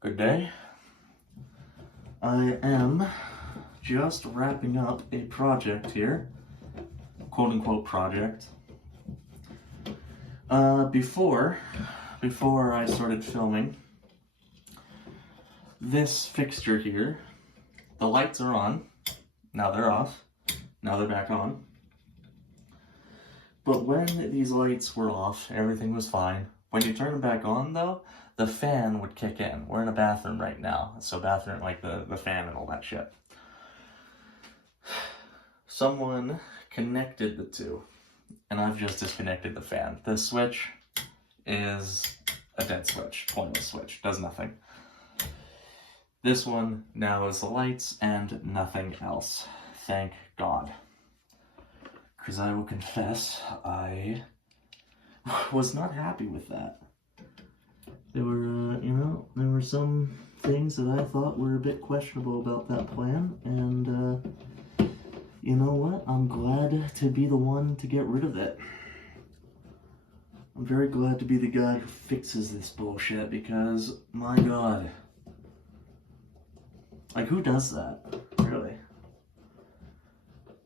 Good day. I am just wrapping up a project here, quote-unquote project. Before I started filming, this fixture here, the lights are on, now they're off, now they're back on. But when these lights were off, everything was fine. When you turn them back on though, the fan would kick in. We're in a bathroom right now, so bathroom, like the fan and all that shit. Someone connected the two, and I've just disconnected the fan. This switch is a dead switch, pointless switch, does nothing. This one now is the lights and nothing else. Thank God. Because I will confess, I was not happy with that. There were, there were some things that I thought were a bit questionable about that plan, and you know what? I'm glad to be the one to get rid of it. I'm very glad to be the guy who fixes this bullshit, because, my God. Like, who does that? Really?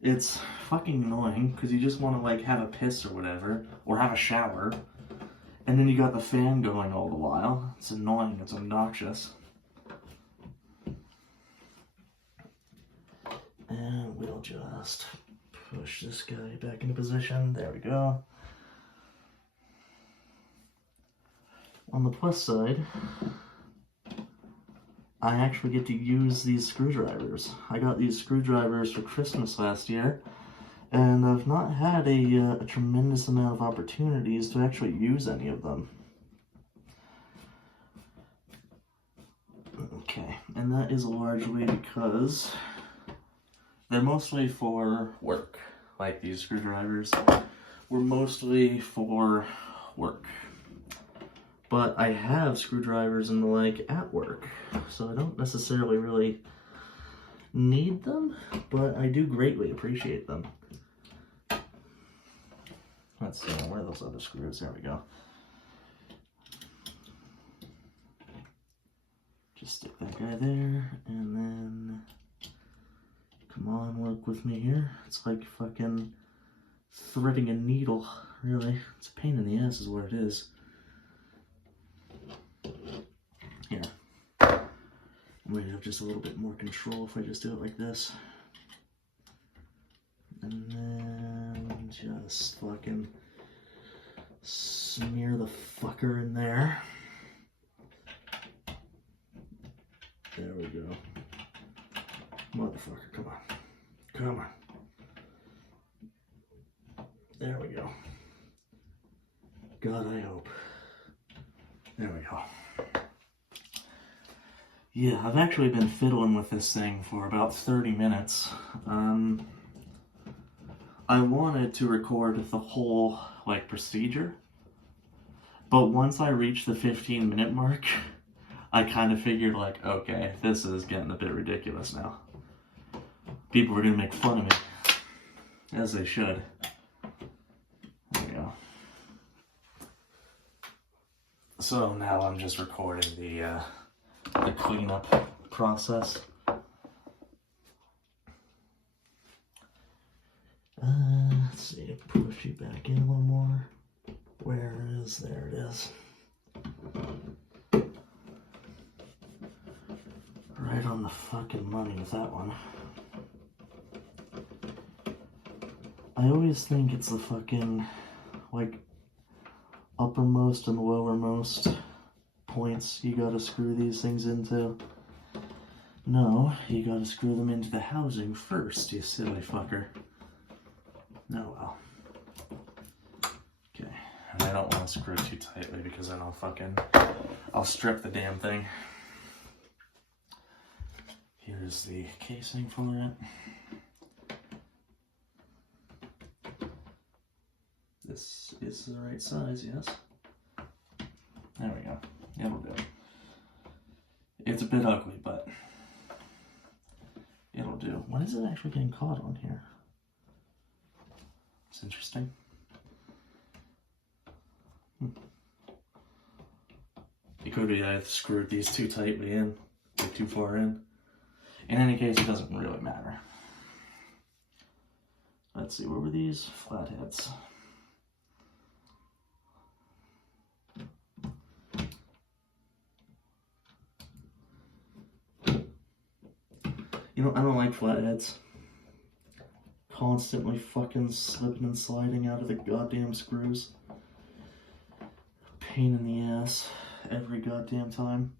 It's fucking annoying, because you just want to, like, have a piss or whatever, or have a shower, and then you got the fan going all the while. It's annoying, it's obnoxious. And we'll just push this guy back into position. There we go. On the plus side, I actually get to use these screwdrivers. I got these screwdrivers for Christmas last year, and I've not had a tremendous amount of opportunities to actually use any of them. Okay, and that is largely because they're mostly for work. Like these screwdrivers were mostly for work. But I have screwdrivers and the like at work, so I don't necessarily really need them, but I do greatly appreciate them. Let's see, where are those other screws? There we go. Just stick that guy there, and then, come on, work with me here. It's like fucking threading a needle, really. It's a pain in the ass is what it is. Here. I might have just a little bit more control if I just do it like this. And then just fucking smear the fucker in there. There we go. Motherfucker, come on. Come on. There we go. God, I hope. There we go. Yeah, I've actually been fiddling with this thing for about 30 minutes. I wanted to record the whole, like, procedure, but once I reached the 15-minute mark, I kind of figured, like, okay, this is getting a bit ridiculous now. People are gonna make fun of me, as they should. There we go. So now I'm just recording the cleanup process. Let's see, push you back in a little more. Where is, there it is. Right on the fucking money with that one. I always think it's the fucking, like, uppermost and lowermost points you gotta screw these things into. No, you gotta screw them into the housing first, you silly fucker. Oh well. Okay, and I don't want to screw too tightly because then I'll strip the damn thing. Here's the casing for it. This is the right size, yes. There we go. It'll do. It's a bit ugly, but it'll do. What is it actually getting caught on here? It's interesting. It could Maybe I screwed these too tightly in, like too far in. In any case, it doesn't really matter. Let's see, what were these? Flatheads. You know, I don't like flatheads. Constantly fucking slipping and sliding out of the goddamn screws. Pain in the ass every goddamn time.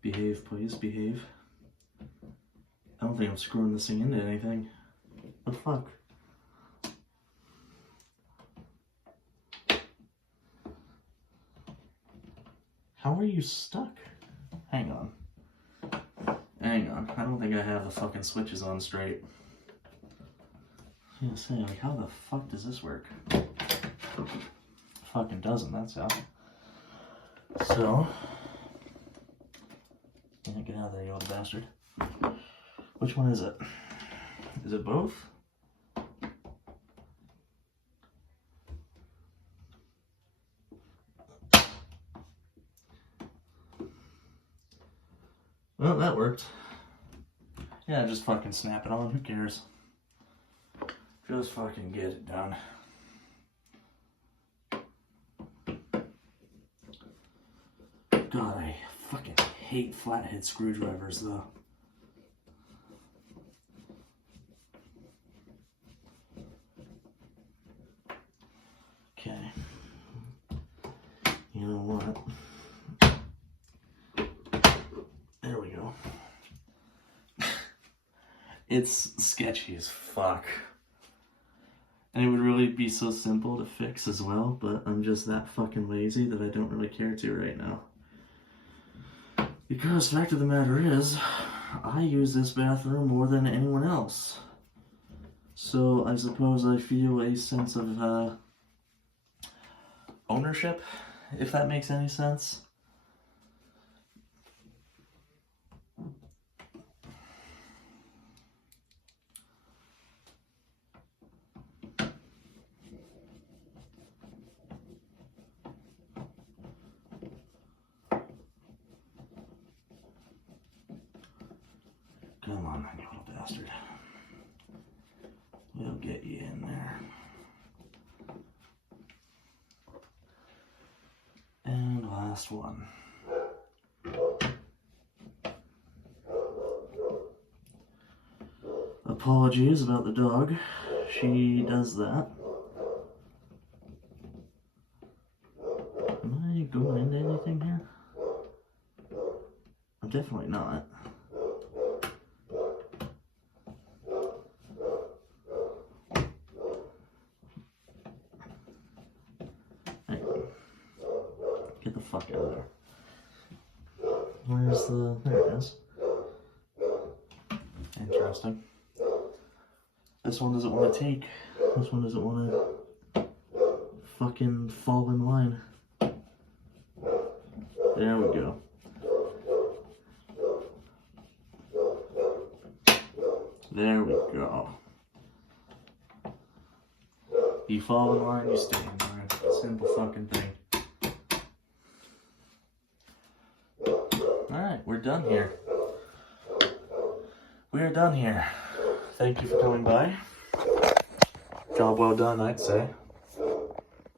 Behave, please, behave. I don't think I'm screwing this thing into anything. The fuck? How are you stuck? Hang on. Hang on. I don't think I have the fucking switches on straight. I was gonna say, like, how the fuck does this work? Fucking doesn't, that's how. So. Yeah, get out of there, you old bastard. Which one is it? Is it both? Well, that worked. Yeah, just fucking snap it on. Who cares? Just fucking get it done. God, I fucking hate flathead screwdrivers, though. Okay. You know what? There we go. It's sketchy as fuck. And it would really be so simple to fix as well, but I'm just that fucking lazy that I don't really care to right now. Because the fact of the matter is, I use this bathroom more than anyone else. So I suppose I feel a sense of ownership, if that makes any sense. Come on, you little bastard. We'll get you in there. And last one. Apologies about the dog. She does that. Am I going into anything here? I'm definitely not. Get the fuck out of there. Where's the... there it is. Interesting. This one doesn't want to take. This one doesn't want to fucking fall in line. There we go. There we go. You fall in line, you stay in line. Simple fucking thing. Alright, we're done here. We are done here. Thank you for coming by. Job well done, I'd say.